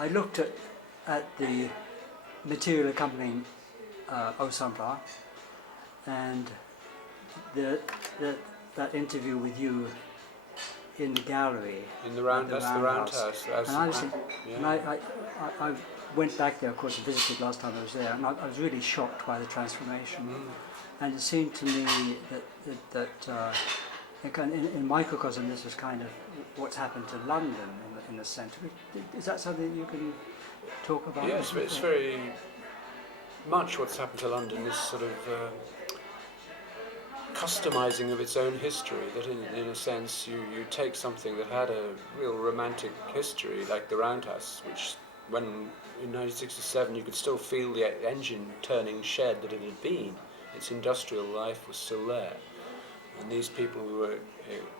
I looked at the material accompanying Au Sunflower, and that interview with you in the gallery. In the Roundhouse. And I went back there, of course, and visited last time I was there, and I was really shocked by the transformation. And it seemed to me that in microcosm, this was kind of what's happened to London in a sense. Is that something you can talk about? Yes, it's very much what's happened to London, this sort of customizing of its own history, that in a sense you take something that had a real romantic history, like the Roundhouse, which when in 1967 you could still feel the engine turning shed that it had been. Its industrial life was still there. And these people who were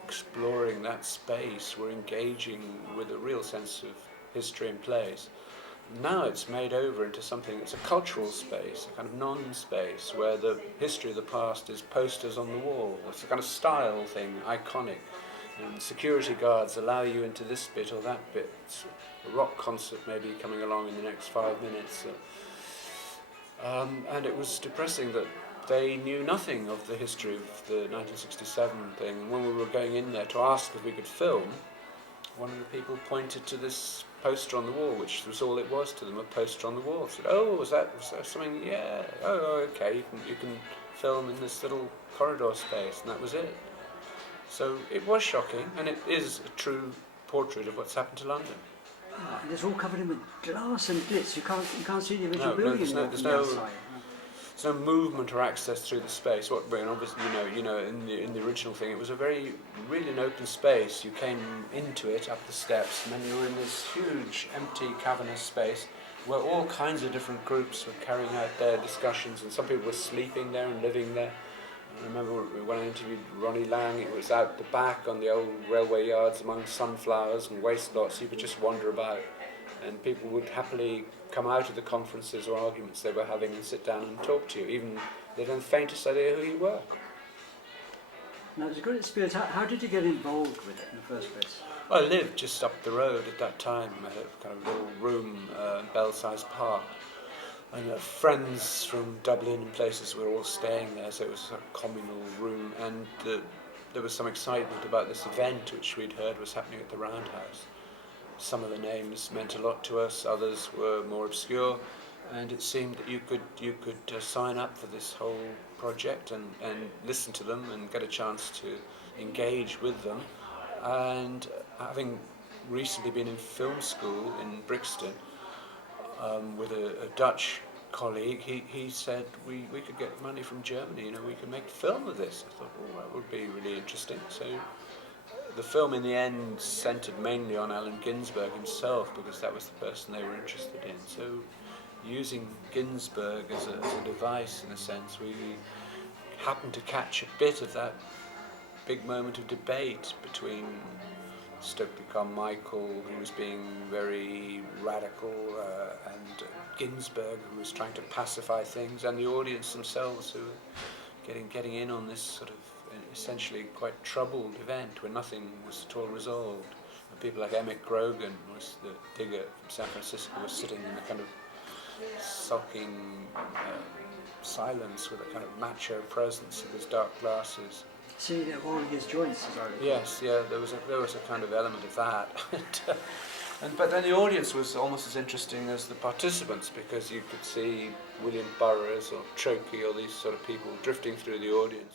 exploring that space were engaging with a real sense of history and place. Now it's made over into something that's a cultural space, a kind of non-space, where the history of the past is posters on the wall. It's a kind of style thing, iconic. And security guards allow you into this bit or that bit. It's a rock concert maybe coming along in the next 5 minutes. And it was depressing that they knew nothing of the history of the 1967 thing. When we were going in there to ask if we could film, one of the people pointed to this poster on the wall, which was all it was to them, a poster on the wall. Said, "Oh, was that something? Yeah. Oh, okay. You can film in this little corridor space," and that was it. So it was shocking, and it is a true portrait of what's happened to London. And it's all covered in with glass and glitz. You can't see the original building. There's no movement or access through the space. Obviously, in the original thing, it was really an open space. You came into it up the steps, and then you were in this huge, empty, cavernous space where all kinds of different groups were carrying out their discussions, and some people were sleeping there and living there. I remember when I interviewed Ronnie Lang, it was out the back on the old railway yards among sunflowers and waste lots. You could just wander about, and people would happily come out of the conferences or arguments they were having and sit down and talk to you, even they didn't have the faintest idea who you were. Now, it was a good experience. How did you get involved with it in the first place? Well, I lived just up the road at that time. I had a kind of little room in Belsize Park. And friends from Dublin and places were all staying there, so it was a communal room. And there was some excitement about this event which we'd heard was happening at the Roundhouse. Some of the names meant a lot to us, others were more obscure, and it seemed that you could sign up for this whole project and listen to them and get a chance to engage with them. And having recently been in film school in Brixton with a Dutch colleague, he said we could get money from Germany, we could make a film of this. I thought, that would be really interesting. So the film in the end centred mainly on Allen Ginsberg himself, because that was the person they were interested in. So using Ginsberg as a device, in a sense, we happened to catch a bit of that big moment of debate between Stokely Carmichael, who was being very radical, and Ginsberg, who was trying to pacify things, and the audience themselves, who were getting in on this sort of essentially quite troubled event where nothing was at all resolved. And people like Emmett Grogan, who was the digger from San Francisco, was sitting in a kind of sulking silence with a kind of macho presence with his dark glasses. See, all his joints. Yes, yeah, there was a kind of element of that. But then the audience was almost as interesting as the participants, because you could see William Burroughs or Trokey or these sort of people drifting through the audience.